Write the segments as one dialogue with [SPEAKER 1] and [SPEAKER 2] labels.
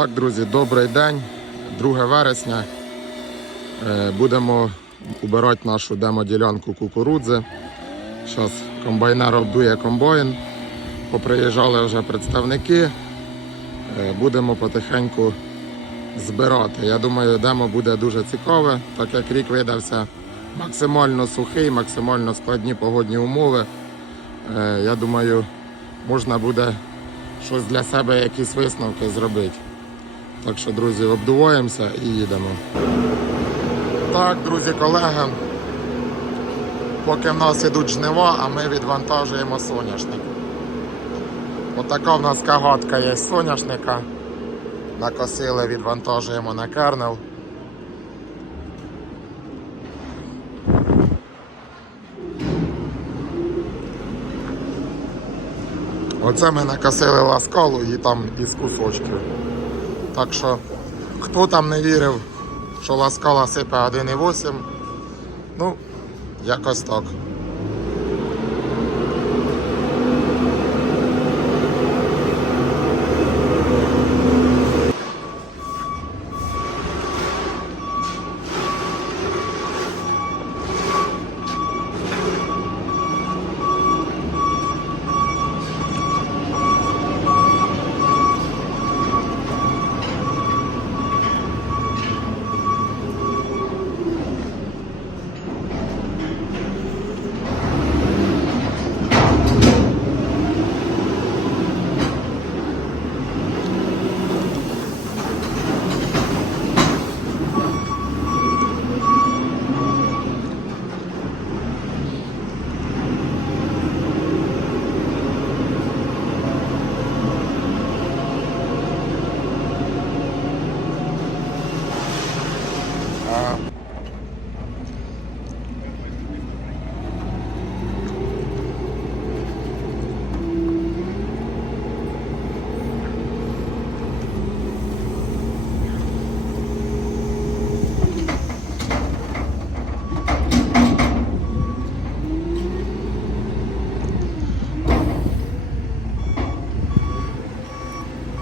[SPEAKER 1] Так, друзі, добрий день. 2 вересня. Е, Будемо убирати нашу демоділянку кукурудзи. Зараз комбайнер обдує комбайн. Поприїжджали вже представники. Е, Будемо потихеньку збирати. Я думаю, демо буде дуже цікаве, так як рік видався максимально сухий, максимально складні погодні умови. Е, Я думаю, можна буде щось для себе, якісь висновки зробити. Так що, друзі, обдуваємося і їдемо. Так, друзі, колеги, поки в нас ідуть жнива, а ми відвантажуємо соняшник. Отака в нас кагатка є з соняшника. Накосили, відвантажуємо на кернел. Оце ми накосили ласкалу і там із кусочків. Так що, хто там не вірив, що ласкала сипе 1,8, ну, якось так.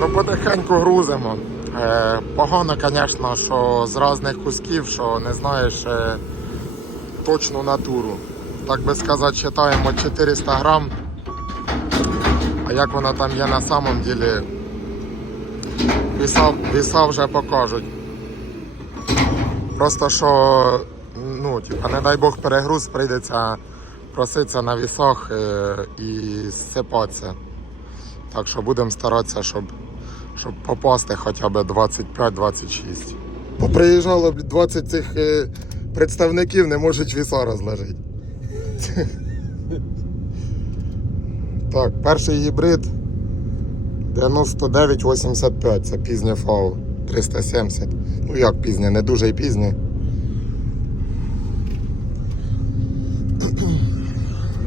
[SPEAKER 1] Ну, потихеньку грузимо. Е, погано, звісно, що з різних кусків, що не знаєш е, точну натуру. Так би сказати, читаємо 400 грам. А як вона там є на самом ділі, віса, віса вже покажуть. Просто що, ну, типа, не дай Бог перегруз, прийдеться проситися на вісах е, і зсипатися. Так що будемо старатися, щоб, щоб попасти хоча б 25-26. Поприїжджало 20 цих е, представників, не можуть віса розложити. Так, перший гібрид 9985, це пізнє фау 370. Ну як пізнє, не дуже і пізнє.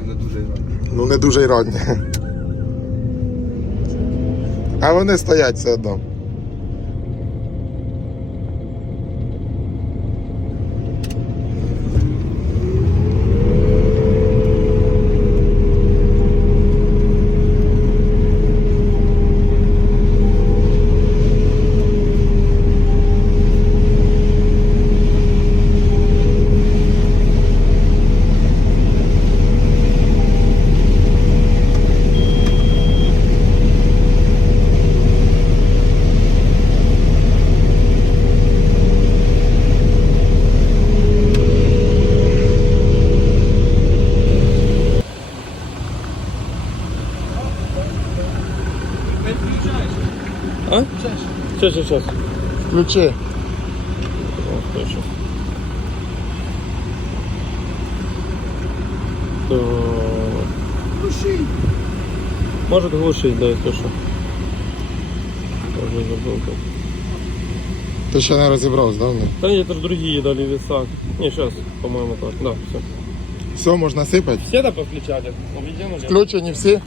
[SPEAKER 2] Не дуже радий.
[SPEAKER 1] Ну не дуже й раннє. А вони стоять все одно.
[SPEAKER 2] Сейчас, сейчас, сейчас.
[SPEAKER 1] Ключі.
[SPEAKER 2] О, хорошо. Так. Может глушить, да, если что. Тоже забыл как.
[SPEAKER 1] Ти ще не розібрався, да? Вони?
[SPEAKER 2] Да нет, это же другие дали веса. Не, сейчас, по-моему, так. Да, все.
[SPEAKER 1] Все, можна сипати.
[SPEAKER 2] Все да повключали? Уведено ли?
[SPEAKER 1] Включені всі.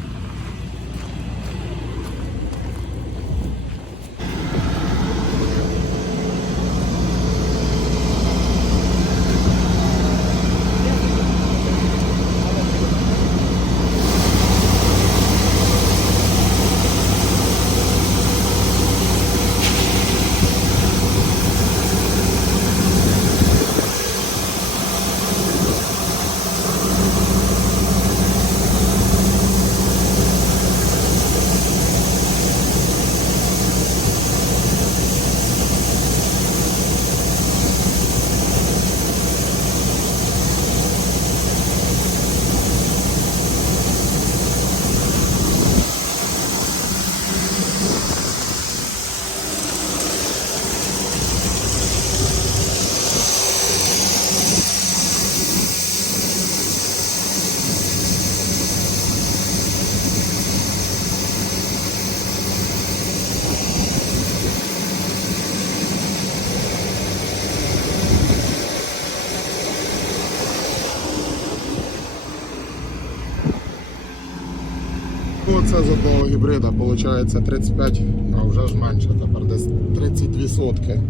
[SPEAKER 1] Одного гібрида виходить 35, а вже ж менше, тепер десь 32 сотки.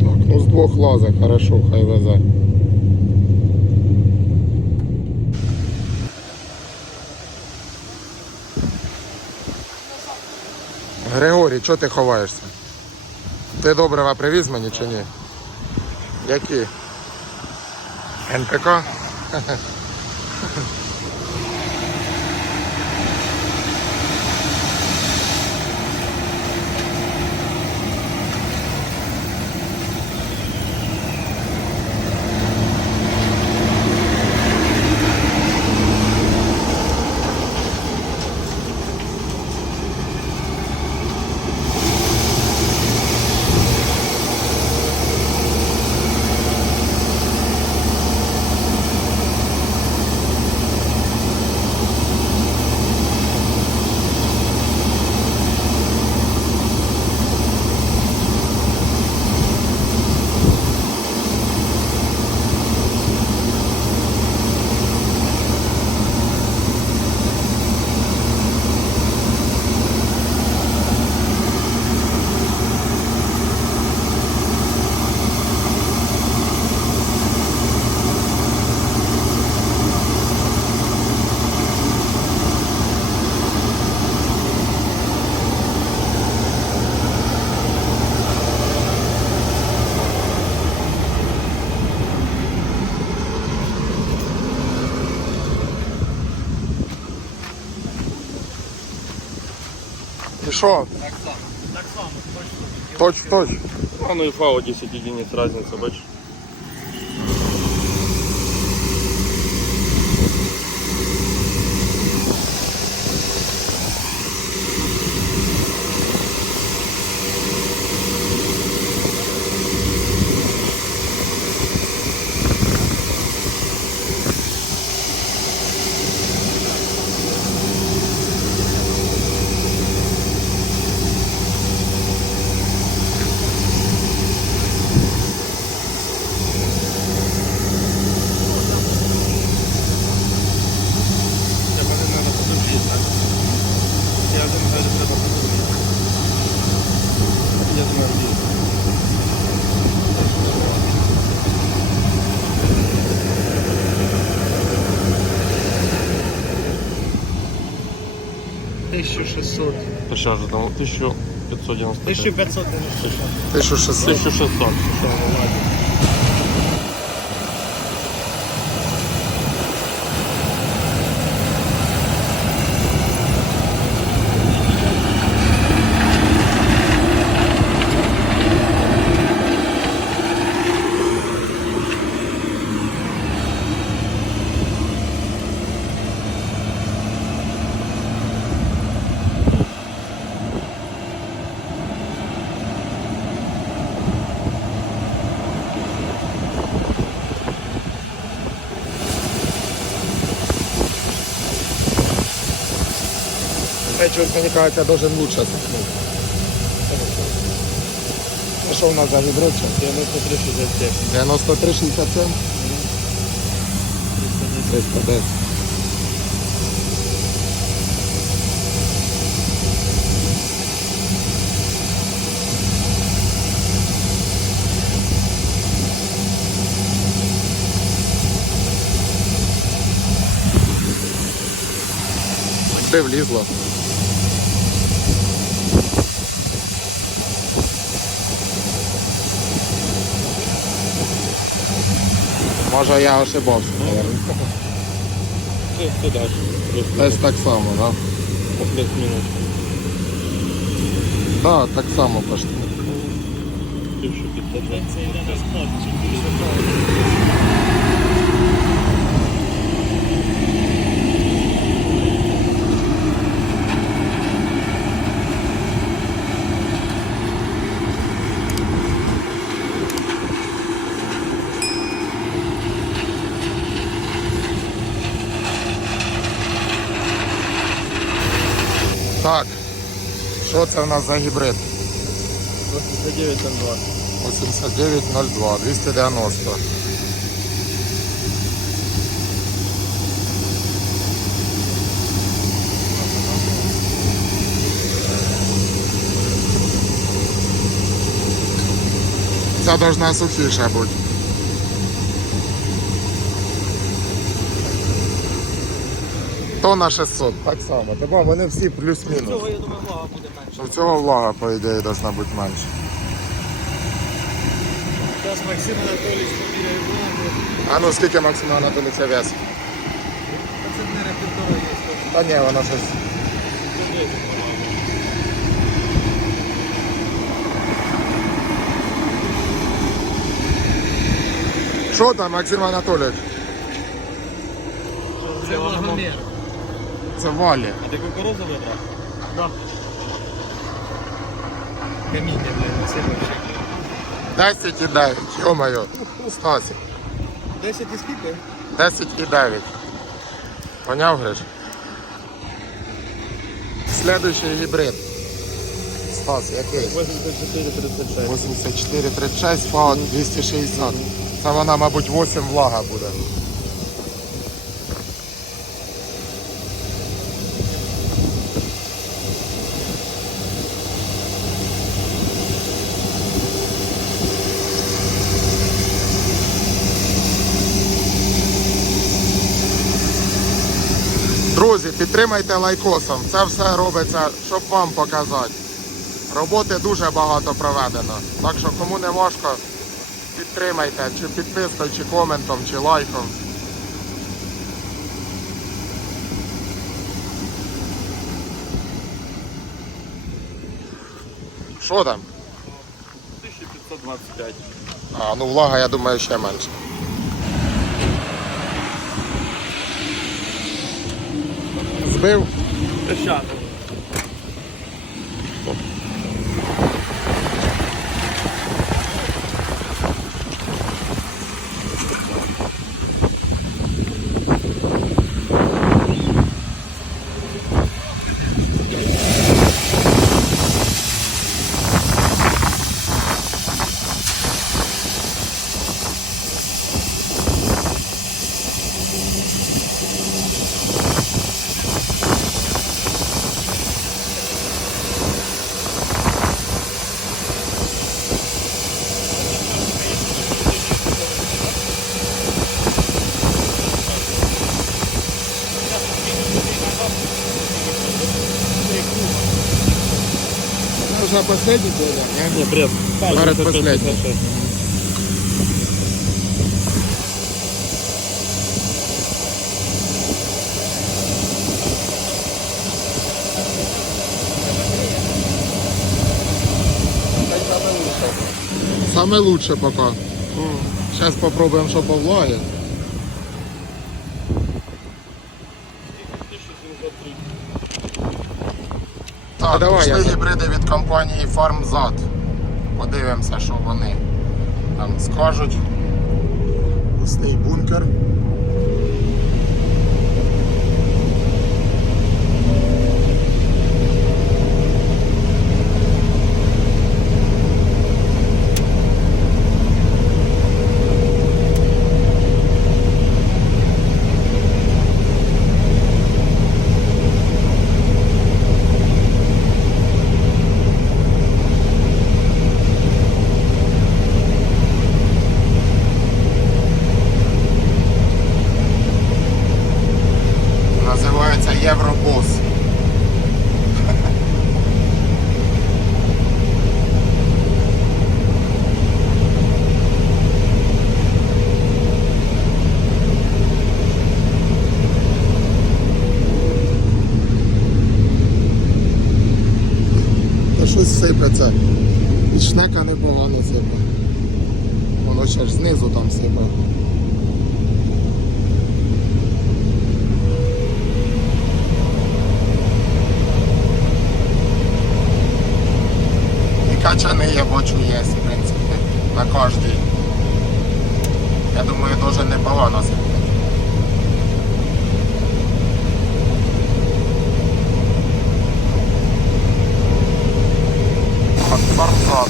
[SPEAKER 1] Так, ну з двох лазок, хорошо, хай везе. Григорій, чого ти ховаєшся? Ти добрива привіз мені чи ні? Які? НПК? що?
[SPEAKER 2] Так само. Так само, точно.
[SPEAKER 1] Точ в точ.
[SPEAKER 2] А ну и фау 10 единиц разница, бачиш? Тебе не треба подивитися, так? Я думаю, що треба подивитися. Я думаю, що
[SPEAKER 3] Тисячу
[SPEAKER 2] Та що там 1590.
[SPEAKER 3] Тисячу п'ятсот дев'яносто шість.
[SPEAKER 1] 1600.
[SPEAKER 2] 1600.
[SPEAKER 1] Щось мені кажеться, лучше сохнути. А що у нас за гібрид? зараз?
[SPEAKER 3] 9367.
[SPEAKER 1] 9367 310. Де влізло? Може я ошибався, мабуть.
[SPEAKER 2] Ж.
[SPEAKER 1] Десь так само, так?
[SPEAKER 2] Плюс-мінус.
[SPEAKER 1] Так, так само
[SPEAKER 2] підтримати.
[SPEAKER 3] Це йде на склад, чи більше
[SPEAKER 1] Так. Що це в нас за гібрид?
[SPEAKER 2] 29 там 2.
[SPEAKER 1] 8902, 290. Ця должна сухіша бути. Тонна 600, так само. Тобто вони всі плюс-мінус.
[SPEAKER 3] Цього, я думаю, влага буде менше.
[SPEAKER 1] Ну, цього влага, по ідеї, должна бути менше.
[SPEAKER 3] Зараз Максим Анатолійович поміряє влагу.
[SPEAKER 1] А ну скільки Максима Анатолійовича вес?
[SPEAKER 3] Та це не репертура є.
[SPEAKER 1] Та ні, вона щось. Що там, Максим Анатолійович?
[SPEAKER 3] Це влагомір.
[SPEAKER 1] Це валі.
[SPEAKER 2] А ти кукурузу вибрав?
[SPEAKER 3] Да. Каміння, блядь, на себе ще.
[SPEAKER 1] 10 і 9, йо-моє. Стасик.
[SPEAKER 3] 10 і скільки?
[SPEAKER 1] 10 і 9. Поняв, Гриш? Следующий гібрид. Стас, який?
[SPEAKER 2] 84-36.
[SPEAKER 1] 84, 36, ФАО 260. Це вона, мабуть, 8 влага буде. Друзі, підтримайте лайкосом. Це все робиться, щоб вам показати. Роботи дуже багато проведено. Так що кому не важко, підтримайте чи підпискою, чи коментом, чи лайком. Що там?
[SPEAKER 2] 1525.
[SPEAKER 1] А, ну влага, я думаю, ще менше. Percebeu? Fechado.
[SPEAKER 2] Пещата.
[SPEAKER 1] Нужно последний
[SPEAKER 2] Ні, бред.
[SPEAKER 1] Перед последнім. Самое лучшее пока. Сейчас попробуем, что по Так,
[SPEAKER 2] давай
[SPEAKER 1] пішли
[SPEAKER 2] я-
[SPEAKER 1] гібриди від компанії FarmZat. Подивимося, що вони там скажуть. Пустий бункер. 11. На кожній. Я думаю, дуже непогано сипе. От форсат.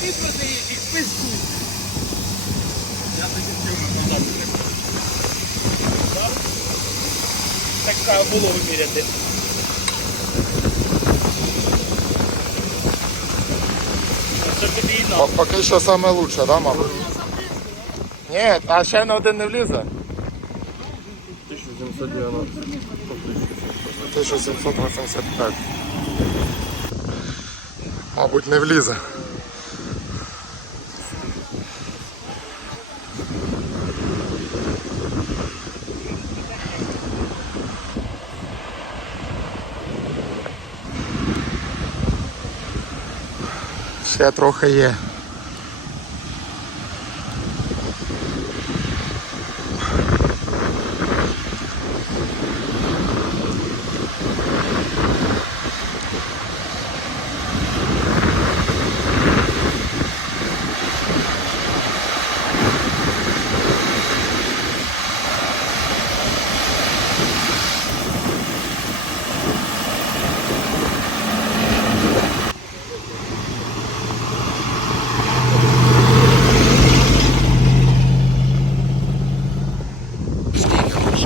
[SPEAKER 3] Ти продаєш їх пискуй. Я тоді цим назад. Так треба було виміряти. Це
[SPEAKER 1] Поки що саме лучше, да, мабуть? Ні, а ще на один не влізе.
[SPEAKER 3] 1790.
[SPEAKER 1] 1785. Мабуть, не влізе. Ще трохи є.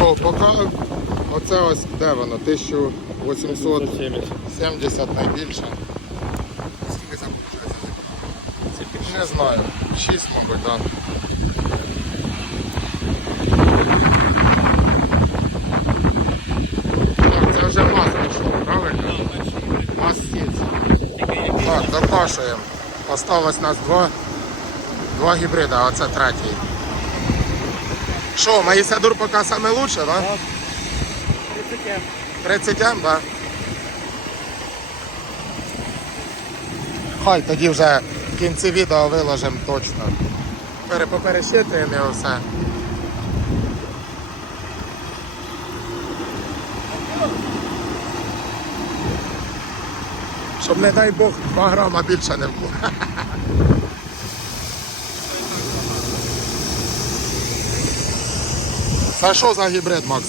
[SPEAKER 1] Що, поки оце ось де воно? 1870 найбільше. Скільки це виходить? Не знаю. 6, мабуть, так. Так, це вже мас пішов, правильно? Мас сіць. Так, запашуємо. Осталось нас два, два гібрида, а оце третій. Що, Маїсадур поки саме лучше, так? Да? 30 М, так? Хай тоді вже в кінці відео виложимо точно. Пере- Попересчитуємо його все. Щоб не дай Бог 2 грама більше не було. Це що за гібрид, Макс?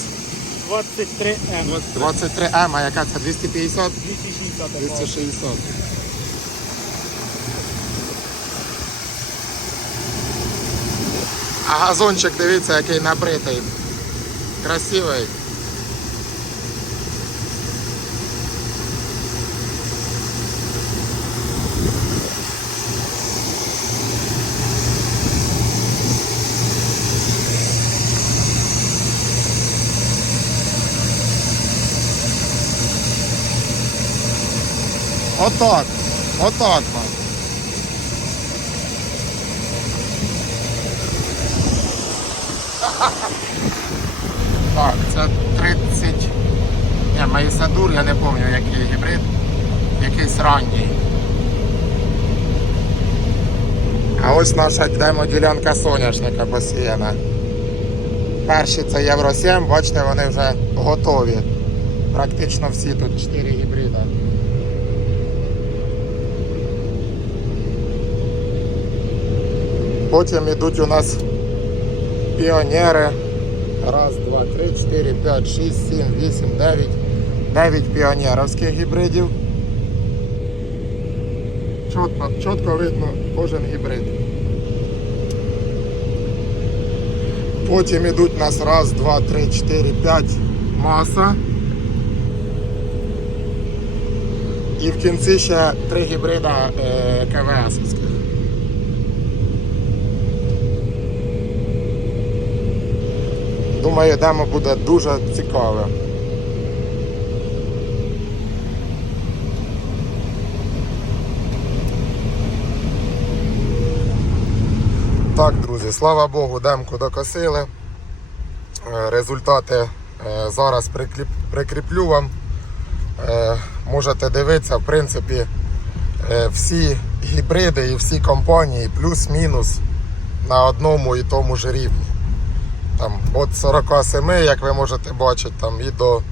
[SPEAKER 3] 23М.
[SPEAKER 1] 23М, а яка це 250?
[SPEAKER 3] 260.
[SPEAKER 1] 260. А газончик, дивіться, який набритий. Красивий. Отак. Отак вам. Так, це 30. Ні, Майсадур, я не пам'ятаю, який гібрид. Якийсь ранній. А ось наша демоділянка соняшника посіяна. Перші це Євро 7, бачите, вони вже готові. Практично всі тут 4 гібрида. Потім йдуть у нас піонери. Раз, два, три, чотири, п'ять, шість, сім, вісім, дев'ять. Дев'ять піонерівських гібридів. Чітко, чітко видно кожен гібрид. Потім йдуть у нас раз, два, три, чотири, п'ять маса. І в кінці ще три гібрида е, КВС. Думаю, демо буде дуже цікаве. Так, друзі, слава Богу, демку докосили. Е, Результати е, зараз прикріплю вам Е, можете дивитися, в принципі, всі гібриди і всі компанії плюс-мінус на одному і тому ж рівні. Там від 47, як ви можете бачити, там і до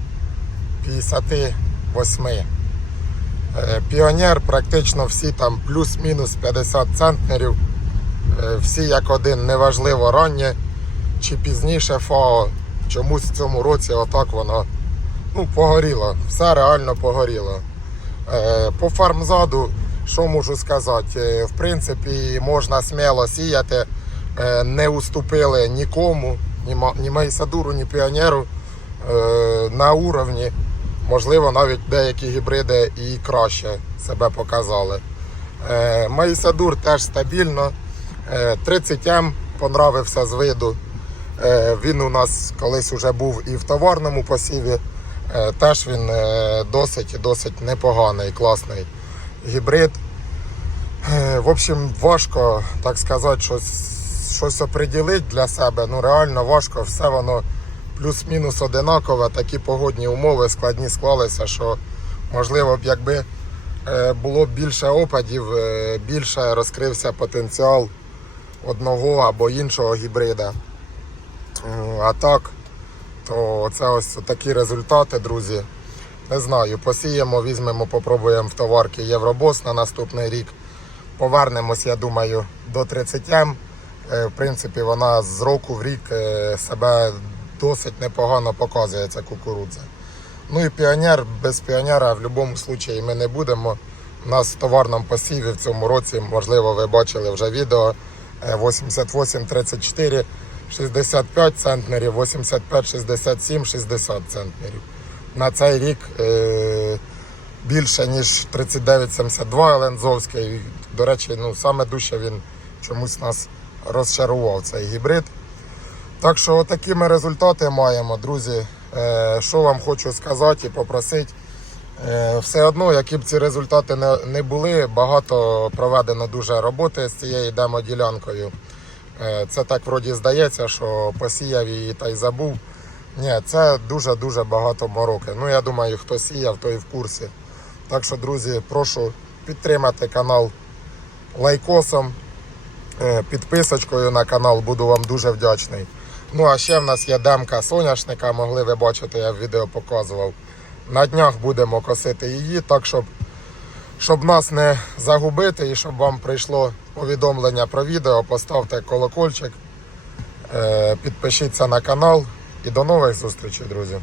[SPEAKER 1] 58. Е, Піонер практично всі там плюс-мінус 50 центнерів. Е, Всі як один, неважливо раннє чи пізніше ФАО. Чомусь в цьому році отак воно ну, погоріло. Все реально погоріло. Е, По фармзаду, що можу сказати? В принципі, можна сміло сіяти. Не уступили нікому, ні Ма- ні Майсадуру, ні Піонеру е, на уровні. Можливо, навіть деякі гібриди і краще себе показали. Е, Майсадур теж стабільно. Е, 30М понравився з виду. Він у нас колись вже був і в товарному посіві. Теж він досить досить непоганий, класний гібрид. В общем, важко так сказати, щось, щось оприділити для себе. Ну реально важко, все воно плюс-мінус одинакове. Такі погодні умови складні склалися, що можливо б якби е, було більше опадів, е, більше розкрився потенціал одного або іншого гібрида. А так, то це ось такі результати, друзі. Не знаю, посіємо, візьмемо, попробуємо в товарки Євробос на наступний рік. Повернемось, я думаю, до 30 М. Е, В принципі, вона з року в рік е, себе досить непогано показує ця кукурудза. Ну і піонер, без піонера в будь-якому випадку ми не будемо. У нас в товарному посіві в цьому році, можливо, ви бачили вже відео е, 88-34, 65 центнерів, 85, 67, 60 центнерів. На цей рік е, більше, ніж 39,72 Лензовський. До речі, ну, саме дужче він чомусь нас розчарував цей гібрид. Так що такі ми результати маємо, друзі. Е, Що вам хочу сказати і попросити. Е, Все одно, які б ці результати не, були, багато проведено дуже роботи з цією демоділянкою. Е, Це так вроді здається, що посіяв її та й забув. Ні, це дуже-дуже багато мороки. Ну, я думаю, хто сіяв, той в курсі. Так що, друзі, прошу підтримати канал лайкосом, підписочкою на канал, буду вам дуже вдячний. Ну а ще в нас є демка соняшника, могли ви бачити, я в відео показував. На днях будемо косити її, так щоб, щоб нас не загубити і щоб вам прийшло повідомлення про відео, поставте колокольчик, е, підпишіться на канал і до нових зустрічей, друзі.